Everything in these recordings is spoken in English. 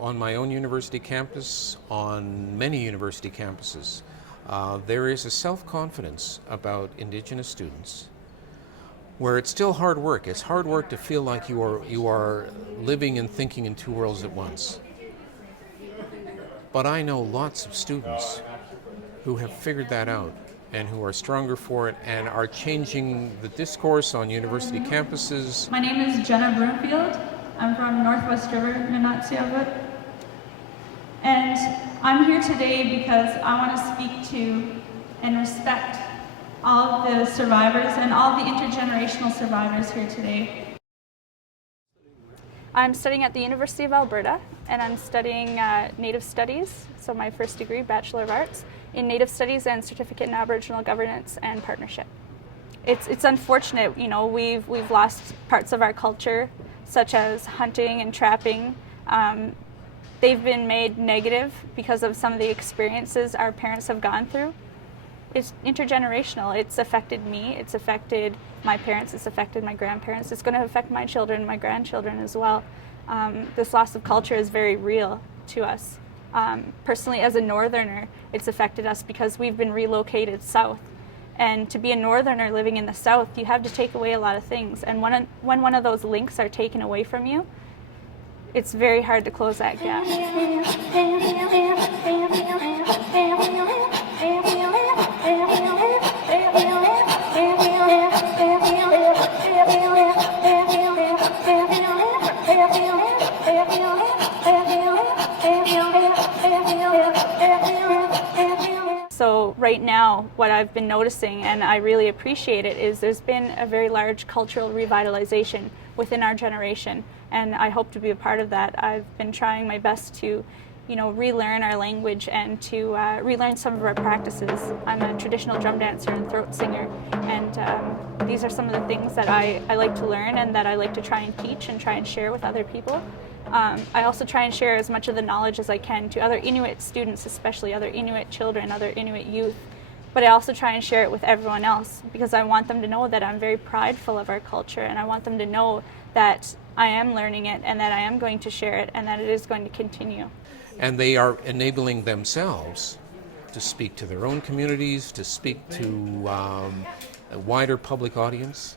on my own university campus, on many university campuses, there is a self-confidence about Indigenous students where it's still hard work. It's hard work to feel like you are living and thinking in two worlds at once. But I know lots of students who have figured that out and who are stronger for it and are changing the discourse on university campuses. My name is Jenna Broomfield. I'm from Northwest River, Nunatsiavut. And I'm here today because I want to speak to and respect all of the survivors and all the intergenerational survivors here today. I'm studying at the University of Alberta, and I'm studying Native Studies, so my first degree, Bachelor of Arts, in Native Studies and Certificate in Aboriginal Governance and Partnership. It's unfortunate, we've lost parts of our culture, such as hunting and trapping. They've been made negative because of some of the experiences our parents have gone through. It's intergenerational. It's affected me, it's affected my parents, it's affected my grandparents, it's going to affect my children, my grandchildren as well. This loss of culture is very real to us. Personally, as a northerner, it's affected us because we've been relocated south. And to be a northerner living in the south, you have to take away a lot of things. And when one of those links are taken away from you, it's very hard to close that gap. So right now, what I've been noticing, and I really appreciate it, is there's been a very large cultural revitalization within our generation, and I hope to be a part of that. I've been trying my best to, relearn our language and to relearn some of our practices. I'm a traditional drum dancer and throat singer, and these are some of the things that I like to learn and that I like to try and teach and try and share with other people. I also try and share as much of the knowledge as I can to other Inuit students, especially other Inuit children, other Inuit youth. But I also try and share it with everyone else because I want them to know that I'm very prideful of our culture, and I want them to know that I am learning it and that I am going to share it and that it is going to continue. And they are enabling themselves to speak to their own communities, to speak to a wider public audience.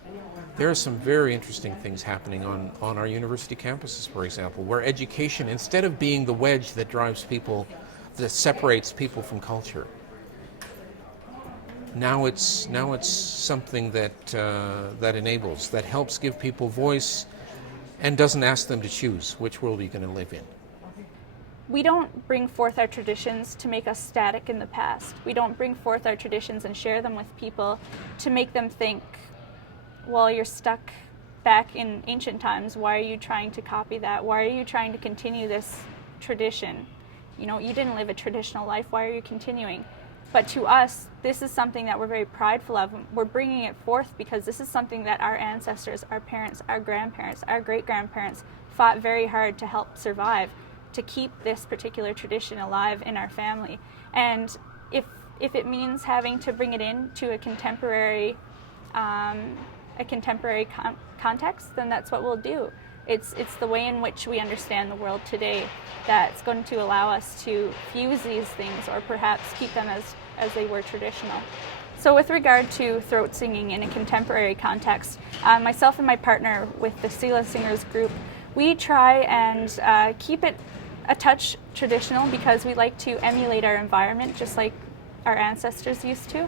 There are some very interesting things happening on our university campuses, for example, where education, instead of being the wedge that drives people, that separates people from culture, now it's something that enables, that helps give people voice and doesn't ask them to choose which world are you going to live in. We don't bring forth our traditions to make us static in the past. We don't bring forth our traditions and share them with people to make them think, well, you're stuck back in ancient times. Why are you trying to copy that? Why are you trying to continue this tradition? You didn't live a traditional life. Why are you continuing? But to us, this is something that we're very prideful of. We're bringing it forth because this is something that our ancestors, our parents, our grandparents, our great-grandparents fought very hard to help survive, to keep this particular tradition alive in our family. And if it means having to bring it into a contemporary context, then that's what we'll do. It's the way in which we understand the world today that's going to allow us to fuse these things or perhaps keep them as they were traditional. So with regard to throat singing in a contemporary context, myself and my partner with the Sela Singers group, we try and keep it a touch traditional because we like to emulate our environment just like our ancestors used to.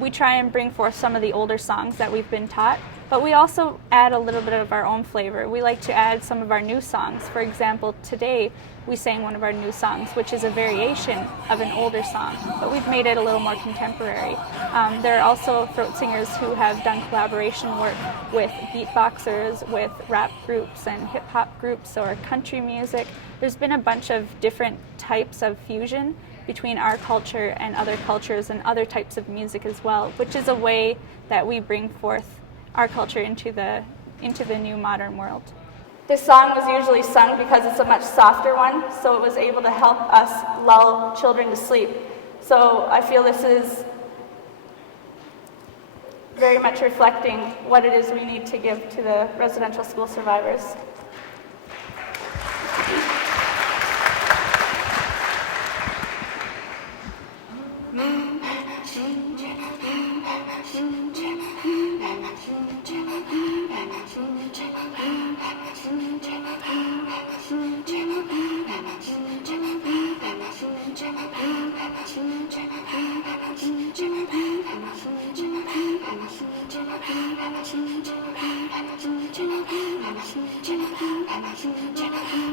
We try and bring forth some of the older songs that we've been taught, but we also add a little bit of our own flavor. We like to add some of our new songs. For example, today we sang one of our new songs, which is a variation of an older song, but we've made it a little more contemporary. There are also throat singers who have done collaboration work with beatboxers, with rap groups and hip-hop groups or country music. There's been a bunch of different types of fusion between our culture and other cultures and other types of music as well, which is a way that we bring forth our culture into the new modern world. This song was usually sung because it's a much softer one, so it was able to help us lull children to sleep. So I feel this is very much reflecting what it is we need to give to the residential school survivors. Jenna.